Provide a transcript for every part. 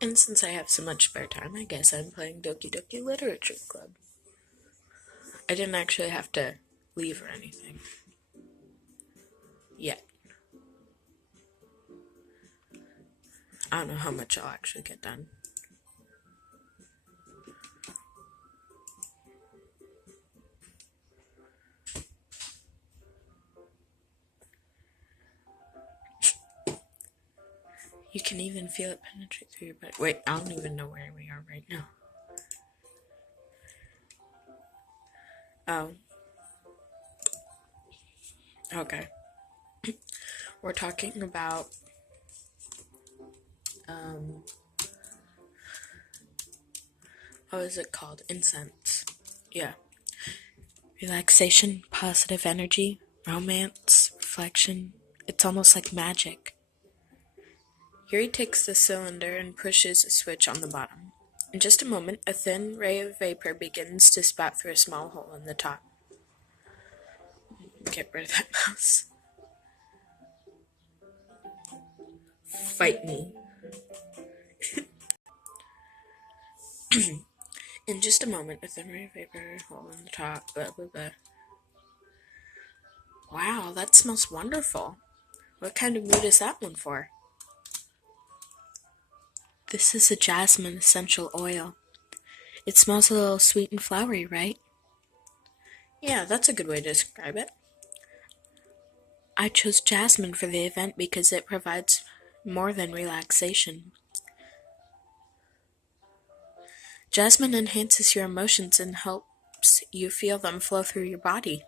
And since I have so much spare time, I guess I'm playing Doki Doki Literature Club. I didn't actually have to leave or anything. Yet. I don't know how much I'll actually get done. You can even feel it penetrate through your body. Wait, I don't even know where we are right now. Oh. Okay. We're talking about, what is it called? Incense. Yeah. Relaxation, positive energy, romance, reflection. It's almost like magic. Yuri takes the cylinder and pushes a switch on the bottom. In just a moment, a thin ray of vapor begins to spout through a small hole in the top. Get rid of that mouse. Fight me. In just a moment, a thin ray of vapor, hole in the top, blah blah blah. Wow, that smells wonderful. What kind of mood is that one for? This is a jasmine essential oil. It smells a little sweet and flowery, right? Yeah, that's a good way to describe it. I chose jasmine for the event because it provides more than relaxation. Jasmine enhances your emotions and helps you feel them flow through your body.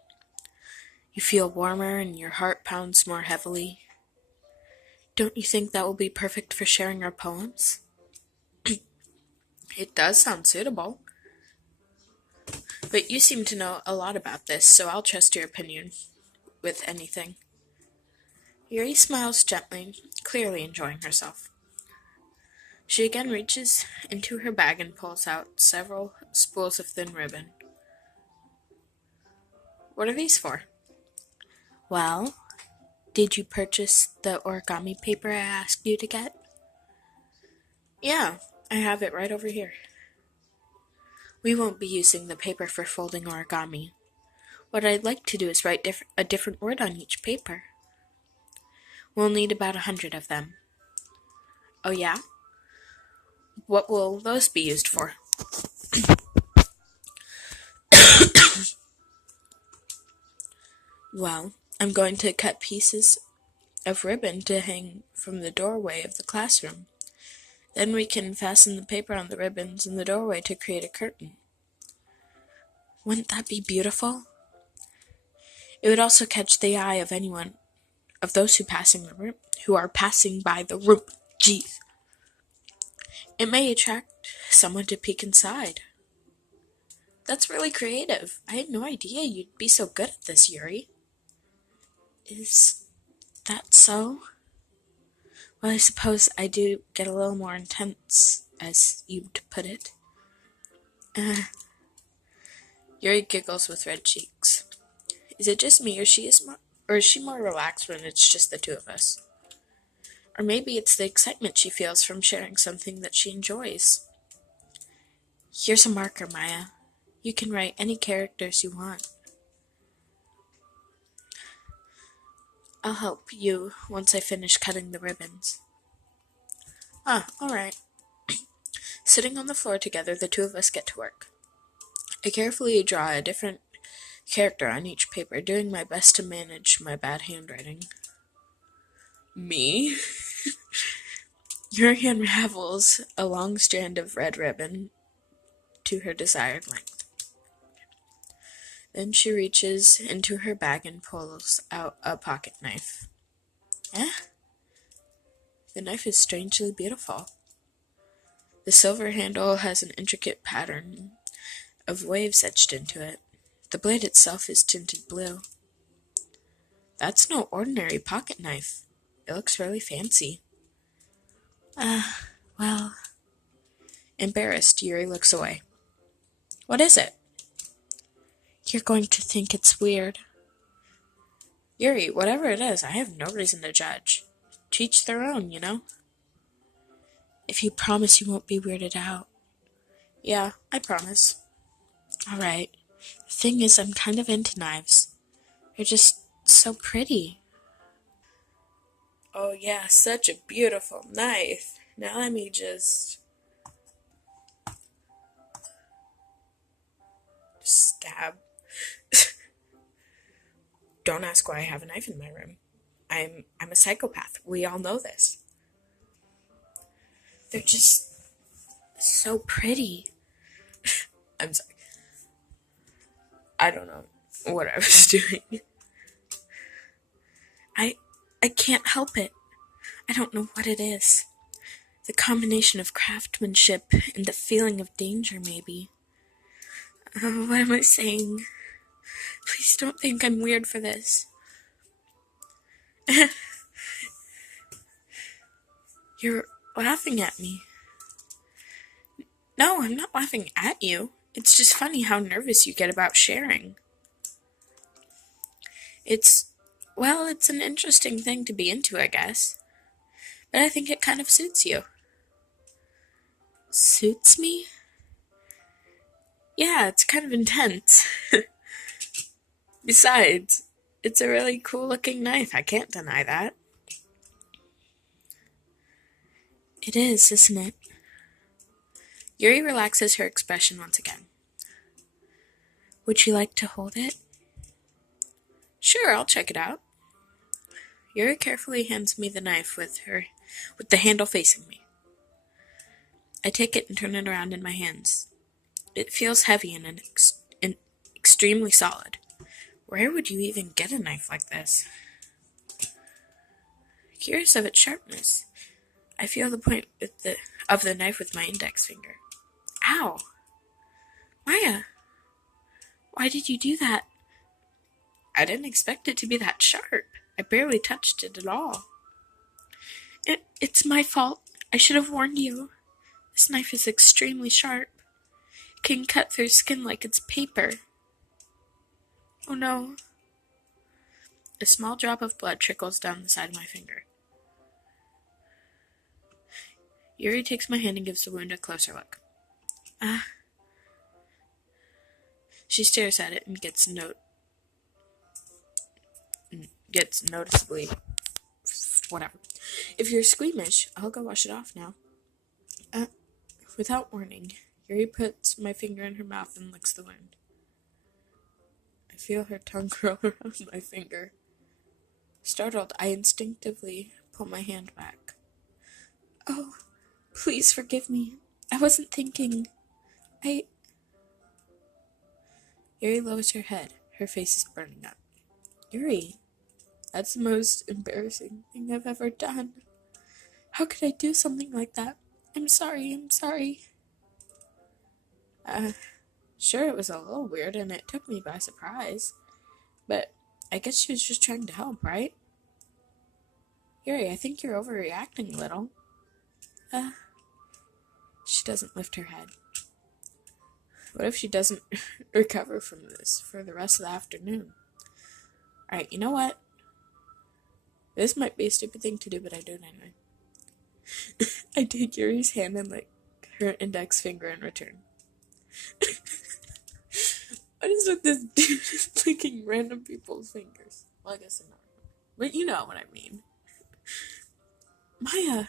You feel warmer and your heart pounds more heavily. Don't you think that will be perfect for sharing our poems? It does sound suitable. But you seem to know a lot about this, so I'll trust your opinion with anything. Yuri smiles gently, clearly enjoying herself. She again reaches into her bag and pulls out several spools of thin ribbon. What are these for? Well, did you purchase the origami paper I asked you to get? Yeah, I have it right over here. We won't be using the paper for folding origami. What I'd like to do is write a different word on each paper. We'll need about 100 of them. Oh yeah? What will those be used for? Well, I'm going to cut pieces of ribbon to hang from the doorway of the classroom. Then we can fasten the paper on the ribbons in the doorway to create a curtain. Wouldn't that be beautiful? It would also catch the eye of those who are passing by the room. Jeez. It may attract someone to peek inside. That's really creative. I had no idea you'd be so good at this, Yuri. Is that so? Well, I suppose I do get a little more intense, as you'd put it. Yuri giggles with red cheeks. Is it just me, or is she more relaxed when it's just the two of us? Or maybe it's the excitement she feels from sharing something that she enjoys. Here's a marker, Maya. You can write any characters you want. I'll help you once I finish cutting the ribbons. Alright. Sitting on the floor together, the two of us get to work. I carefully draw a different character on each paper, doing my best to manage my bad handwriting. Me? Yuri unravels a long strand of red ribbon to her desired length. Then she reaches into her bag and pulls out a pocket knife. The knife is strangely beautiful. The silver handle has an intricate pattern of waves etched into it. The blade itself is tinted blue. That's no ordinary pocket knife. It looks really fancy. Well... Embarrassed, Yuri looks away. What is it? You're going to think it's weird. Yuri, whatever it is, I have no reason to judge. To each their own, you know? If you promise you won't be weirded out. Yeah, I promise. Alright. The thing is, I'm kind of into knives. They're just so pretty. Oh yeah, such a beautiful knife. Now let me just stab. Don't ask why I have a knife in my room. I'm a psychopath. We all know this. They're just so pretty. I'm sorry. I don't know what I was doing. I can't help it. I don't know what it is. The combination of craftsmanship and the feeling of danger, maybe. Oh, what am I saying? Please don't think I'm weird for this. You're laughing at me. No, I'm not laughing at you. It's just funny how nervous you get about sharing. It's an interesting thing to be into, I guess. But I think it kind of suits you. Suits me? Yeah, it's kind of intense. Besides, it's a really cool-looking knife. I can't deny that. It is, isn't it? Yuri relaxes her expression once again. Would you like to hold it? Sure, I'll check it out. Yuri carefully hands me the knife with the handle facing me. I take it and turn it around in my hands. It feels heavy and extremely solid. Where would you even get a knife like this? Curious of its sharpness, I feel the point of the knife with my index finger. Ow! Maya! Why did you do that? I didn't expect it to be that sharp. I barely touched it at all. It's my fault. I should have warned you. This knife is extremely sharp. It can cut through skin like it's paper. Oh no. A small drop of blood trickles down the side of my finger. Yuri takes my hand and gives the wound a closer look. She stares at it and gets noticeably whatever. If you're squeamish, I'll go wash it off now. Without warning, Yuri puts my finger in her mouth and licks the wound. I feel her tongue curl around my finger. Startled, I instinctively pull my hand back. Oh, please forgive me. I wasn't thinking. Yuri lowers her head. Her face is burning up. Yuri, that's the most embarrassing thing I've ever done. How could I do something like that? I'm sorry. Sure, it was a little weird and it took me by surprise. But I guess she was just trying to help, right? Yuri, I think you're overreacting a little. She doesn't lift her head. What if she doesn't recover from this for the rest of the afternoon? Alright, you know what? This might be a stupid thing to do, but I do it anyway. I take Yuri's hand and lick her index finger in return. What is with this dude just licking random people's fingers? Well, I guess I'm not. But you know what I mean. Maya,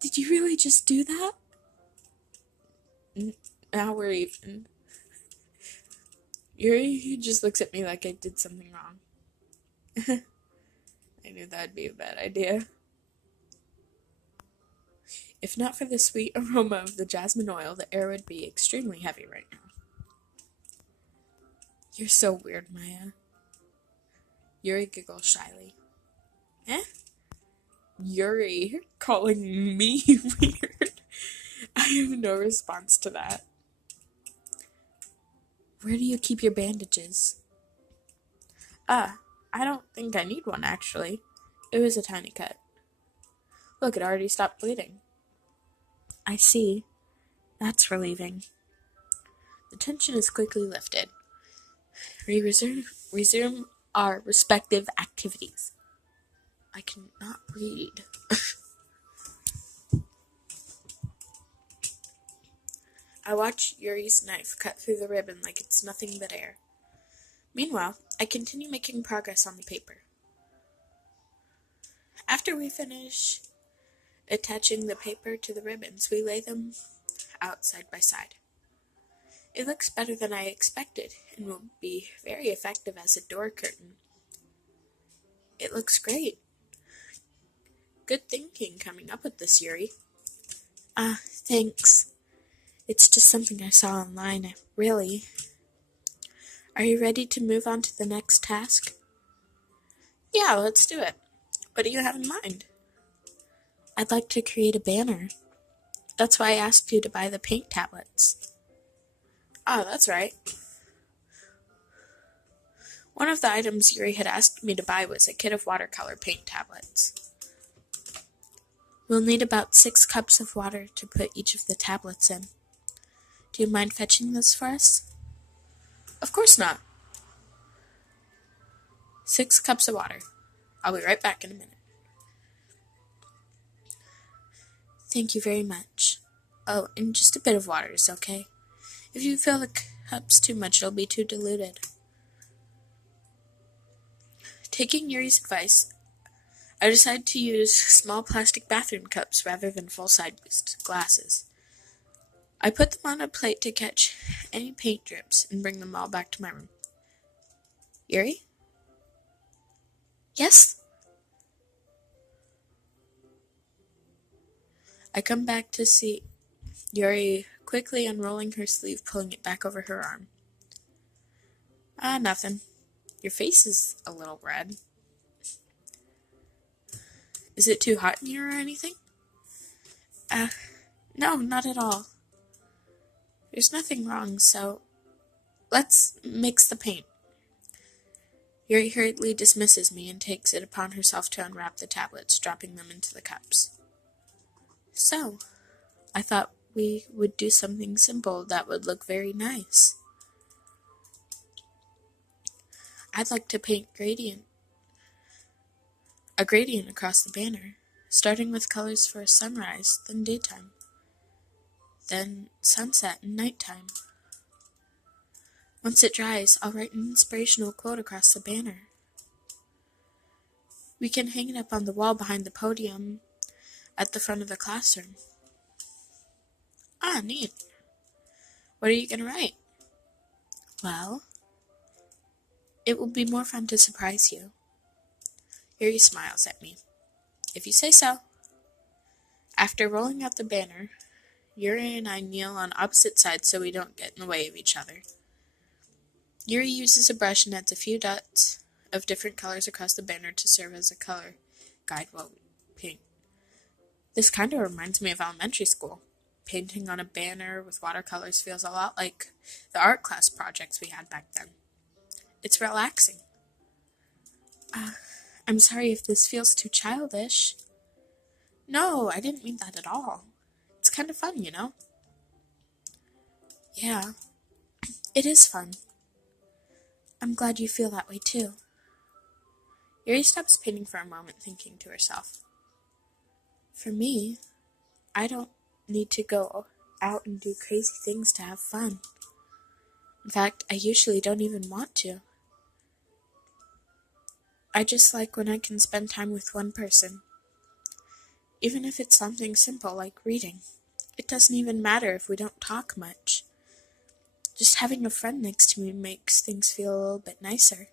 did you really just do that? Now we're even. Yuri just looks at me like I did something wrong. I knew that'd be a bad idea. If not for the sweet aroma of the jasmine oil, the air would be extremely heavy right now. You're so weird, Maya. Yuri giggles shyly. Yuri calling me weird? I have no response to that. Where do you keep your bandages? I don't think I need one, actually. It was a tiny cut. Look, it already stopped bleeding. I see. That's relieving. The tension is quickly lifted. We resume our respective activities. I cannot read. I watch Yuri's knife cut through the ribbon like it's nothing but air. Meanwhile, I continue making progress on the paper. After we finish attaching the paper to the ribbons, we lay them out side by side. It looks better than I expected and will be very effective as a door curtain. It looks great. Good thinking coming up with this, Yuri. Thanks. It's just something I saw online, really. Are you ready to move on to the next task? Yeah, let's do it. What do you have in mind? I'd like to create a banner. That's why I asked you to buy the paint tablets. Oh, that's right. One of the items Yuri had asked me to buy was a kit of watercolor paint tablets. We'll need about 6 cups of water to put each of the tablets in. Do you mind fetching those for us? Of course not. 6 cups of water. I'll be right back in a minute. Thank you very much. Oh, and just a bit of water is okay. If you fill the cups too much, it'll be too diluted. Taking Yuri's advice, I decided to use small plastic bathroom cups rather than full-size glasses. I put them on a plate to catch any paint drips and bring them all back to my room. Yuri? Yes? I come back to see Yuri quickly unrolling her sleeve, pulling it back over her arm. Nothing. Your face is a little red. Is it too hot in here or anything? No, not at all. There's nothing wrong, so let's mix the paint. Yuri hurriedly dismisses me and takes it upon herself to unwrap the tablets, dropping them into the cups. So, I thought we would do something simple that would look very nice. I'd like to paint a gradient across the banner, starting with colors for sunrise, then daytime, then sunset and nighttime. Once it dries, I'll write an inspirational quote across the banner. We can hang it up on the wall behind the podium at the front of the classroom. Neat. What are you going to write? Well, it will be more fun to surprise you. Yuri smiles at me. If you say so. After rolling out the banner, Yuri and I kneel on opposite sides so we don't get in the way of each other. Yuri uses a brush and adds a few dots of different colors across the banner to serve as a color guide while we paint. This kind of reminds me of elementary school. Painting on a banner with watercolors feels a lot like the art class projects we had back then. It's relaxing. I'm sorry if this feels too childish. No, I didn't mean that at all. It's kind of fun, you know? Yeah, it is fun. I'm glad you feel that way too. Yuri stops painting for a moment, thinking to herself. For me, I don't need to go out and do crazy things to have fun. In fact, I usually don't even want to. I just like when I can spend time with one person. Even if it's something simple like reading. It doesn't even matter if we don't talk much. Just having a friend next to me makes things feel a little bit nicer.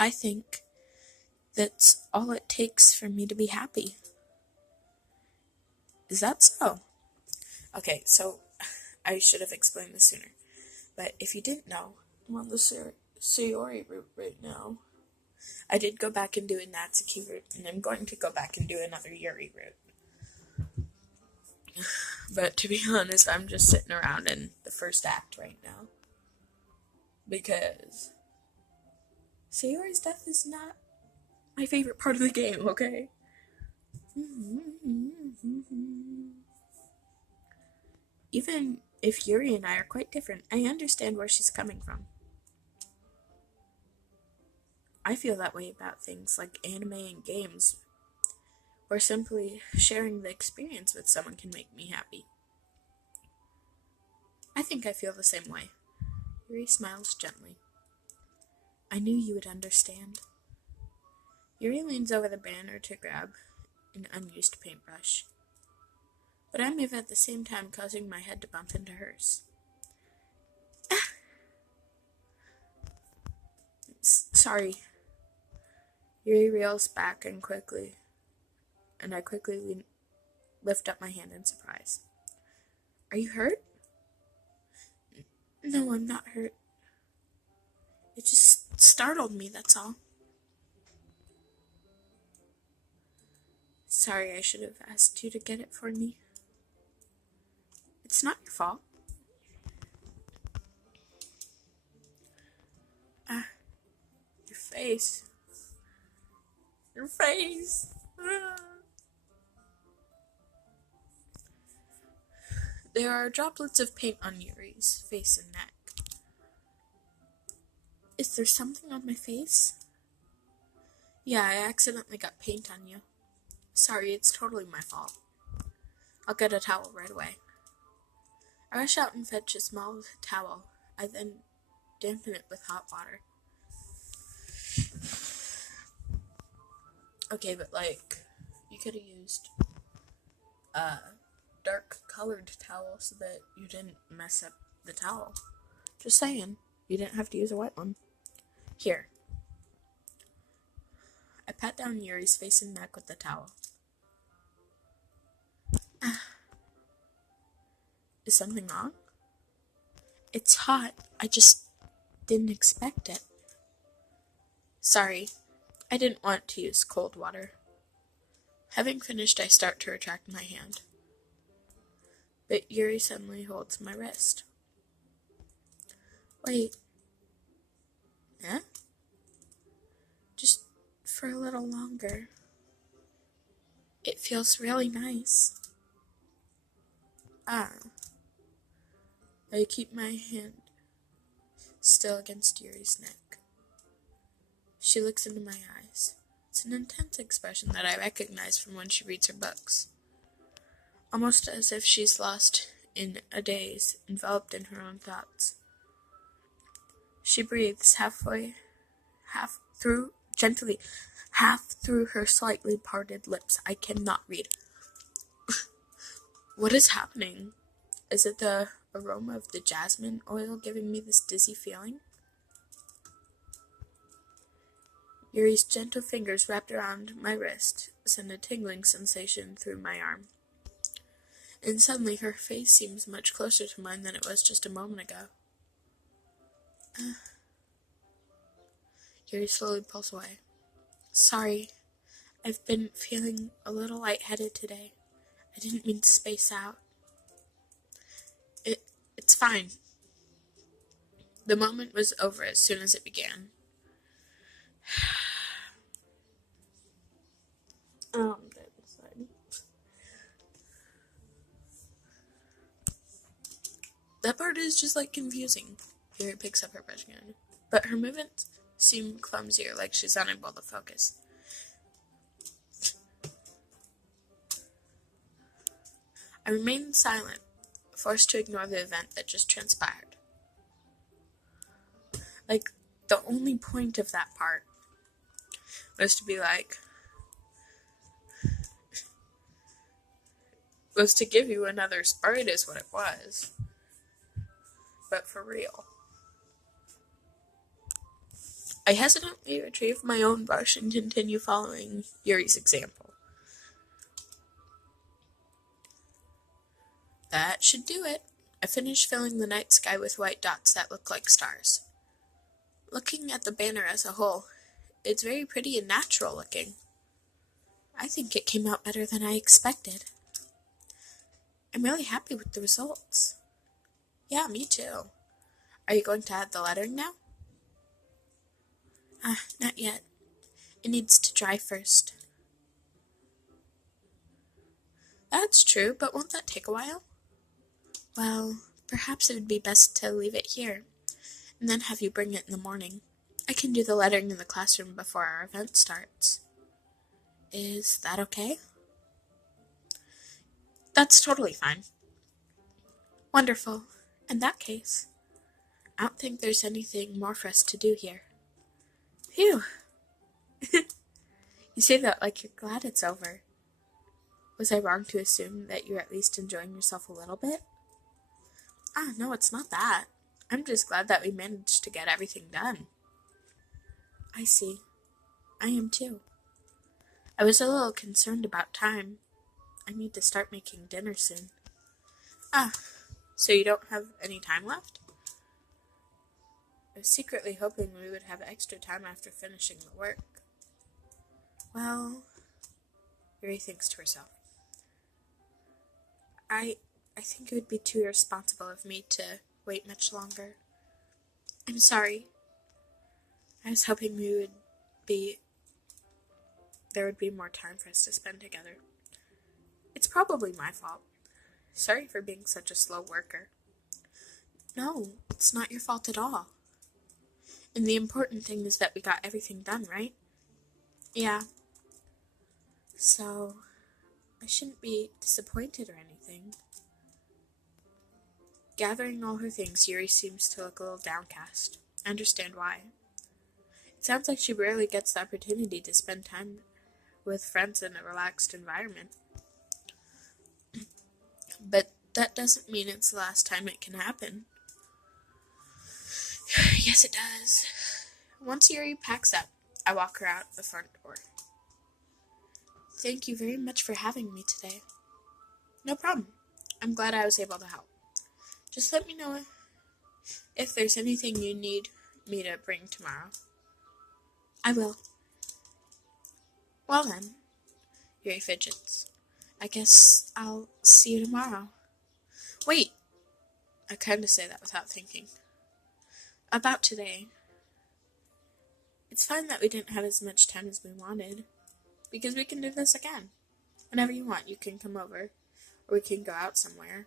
I think that's all it takes for me to be happy. Is that so? Okay, so I should have explained this sooner. But if you didn't know, I'm on the SAyOrI route right now. I did go back and do a Natsuki route, and I'm going to go back and do another Yuri route. But to be honest, I'm just sitting around in the first act right now. Because SAyOri's death is not my favorite part of the game, okay? Even if Yuri and I are quite different, I understand where she's coming from. I feel that way about things like anime and games. or simply sharing the experience with someone can make me happy. I think I feel the same way. Yuri smiles gently. I knew you would understand. Yuri leans over the banner to grab an unused paintbrush, but I move at the same time, causing my head to bump into hers. Sorry. Yuri reels back and I quickly lift up my hand in surprise. Are you hurt? No, I'm not hurt. It just startled me, that's all. Sorry, I should have asked you to get it for me. It's not your fault. Your face. Your face. There are droplets of paint on Yuri's face and neck. Is there something on my face? Yeah, I accidentally got paint on you. Sorry, it's totally my fault. I'll get a towel right away. I rush out and fetch a small towel. I then dampen it with hot water. Okay, but you could have used a dark colored towel so that you didn't mess up the towel. Just saying, you didn't have to use a wet one. Here. I pat down Yuri's face and neck with the towel. Is something wrong? It's hot. I just didn't expect it. Sorry, I didn't want to use cold water. Having finished, I start to retract my hand. But Yuri suddenly holds my wrist. Wait. Eh? Just for a little longer. It feels really nice. I keep my hand still against Yuri's neck. She looks into my eyes. It's an intense expression that I recognize from when she reads her books. Almost as if she's lost in a daze, enveloped in her own thoughts. She breathes gently, half through her slightly parted lips. I cannot read. What is happening? Is it the aroma of the jasmine oil giving me this dizzy feeling? Yuri's gentle fingers wrapped around my wrist send a tingling sensation through my arm. And suddenly her face seems much closer to mine than it was just a moment ago. Yuri slowly pulls away. Sorry, I've been feeling a little lightheaded today. I didn't mean to space out. It's fine. The moment was over as soon as it began. Oh, I'm dead inside. That part is just confusing. Yuri picks up her brush again, but her movements seem clumsier, like she's unable to focus. I remain silent, forced to ignore the event that just transpired. The only point of that part was to be was to give you another sprite is what it was. But for real. I hesitantly retrieve my own brush and continue following Yuri's example. That should do it. I finish filling the night sky with white dots that look like stars. Looking at the banner as a whole, it's very pretty and natural looking. I think it came out better than I expected. I'm really happy with the results. Yeah, me too. Are you going to add the lettering now? Not yet. It needs to dry first. That's true, but won't that take a while? Well, perhaps it would be best to leave it here, and then have you bring it in the morning. I can do the lettering in the classroom before our event starts. Is that okay? That's totally fine. Wonderful. In that case, I don't think there's anything more for us to do here. Phew. You say that like you're glad it's over. Was I wrong to assume that you're at least enjoying yourself a little bit? No, it's not that. I'm just glad that we managed to get everything done. I see. I am too. I was a little concerned about time. I need to start making dinner soon. So you don't have any time left? I was secretly hoping we would have extra time after finishing the work. Well, Yuri thinks to herself. I think it would be too irresponsible of me to wait much longer. I'm sorry. I was hoping there would be more time for us to spend together. It's probably my fault. Sorry for being such a slow worker. No, it's not your fault at all. And the important thing is that we got everything done, right? Yeah. So, I shouldn't be disappointed or anything. Gathering all her things, Yuri seems to look a little downcast. I understand why. It sounds like she rarely gets the opportunity to spend time with friends in a relaxed environment. But that doesn't mean it's the last time it can happen. Yes, it does. Once Yuri packs up, I walk her out the front door. Thank you very much for having me today. No problem. I'm glad I was able to help. Just let me know if there's anything you need me to bring tomorrow. I will. Well then, Yuri fidgets. I guess I'll see you tomorrow. Wait! I kinda say that without thinking. About today. It's fine that we didn't have as much time as we wanted, because we can do this again. Whenever you want, you can come over, or we can go out somewhere.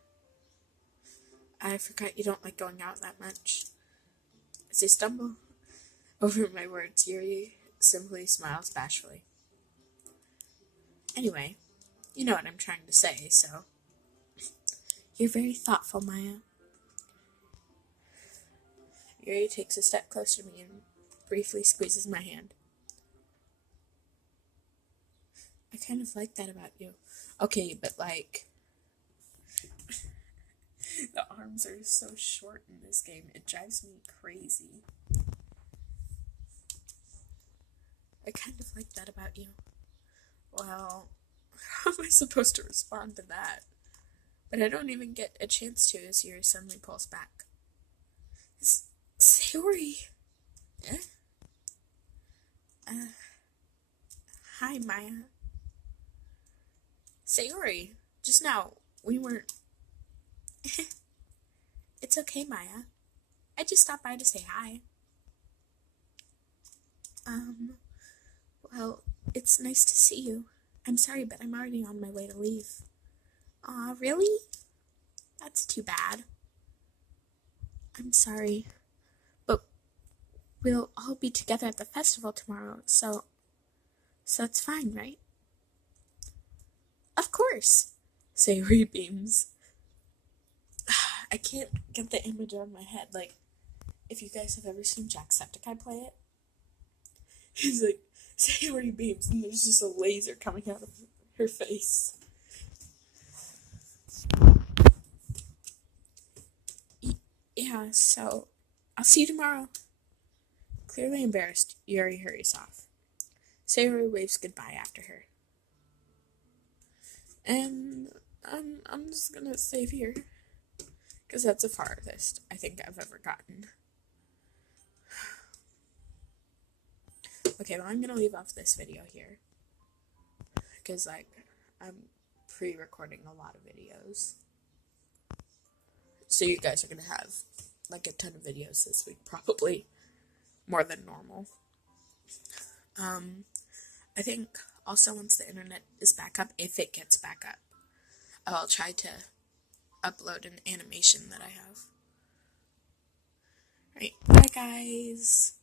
I forgot you don't like going out that much. As I stumble over my words, Yuri simply smiles bashfully. Anyway, you know what I'm trying to say, so. You're very thoughtful, Maya. Yuri takes a step closer to me and briefly squeezes my hand. I kind of like that about you. Okay, but like, the arms are so short in this game. It drives me crazy. I kind of like that about you. Well, how am I supposed to respond to that? But I don't even get a chance to as Yuri suddenly pulls back. SAyOrI. Eh? Hi, Maya. SAyOrI. Just now, we weren't... It's okay, Maya. I just stopped by to say hi. Well, it's nice to see you. I'm sorry, but I'm already on my way to leave. Aw, really? That's too bad. I'm sorry. But we'll all be together at the festival tomorrow, so it's fine, right? Of course, SAyOrI beams. I can't get the image out of my head. Like, if you guys have ever seen Jacksepticeye play it, he's like, SAyOrI beams, and there's just a laser coming out of her face. Yeah, so I'll see you tomorrow. Clearly embarrassed, Yuri hurries off. SAyOrI waves goodbye after her. And I'm just gonna save here, because that's the farthest I think I've ever gotten. Okay, well, I'm gonna leave off this video here, because, like, I'm pre-recording a lot of videos. So you guys are gonna have, like, a ton of videos this week, probably more than normal. I think also once the internet is back up, if it gets back up, I'll try to upload an animation that I have. Alright, bye guys!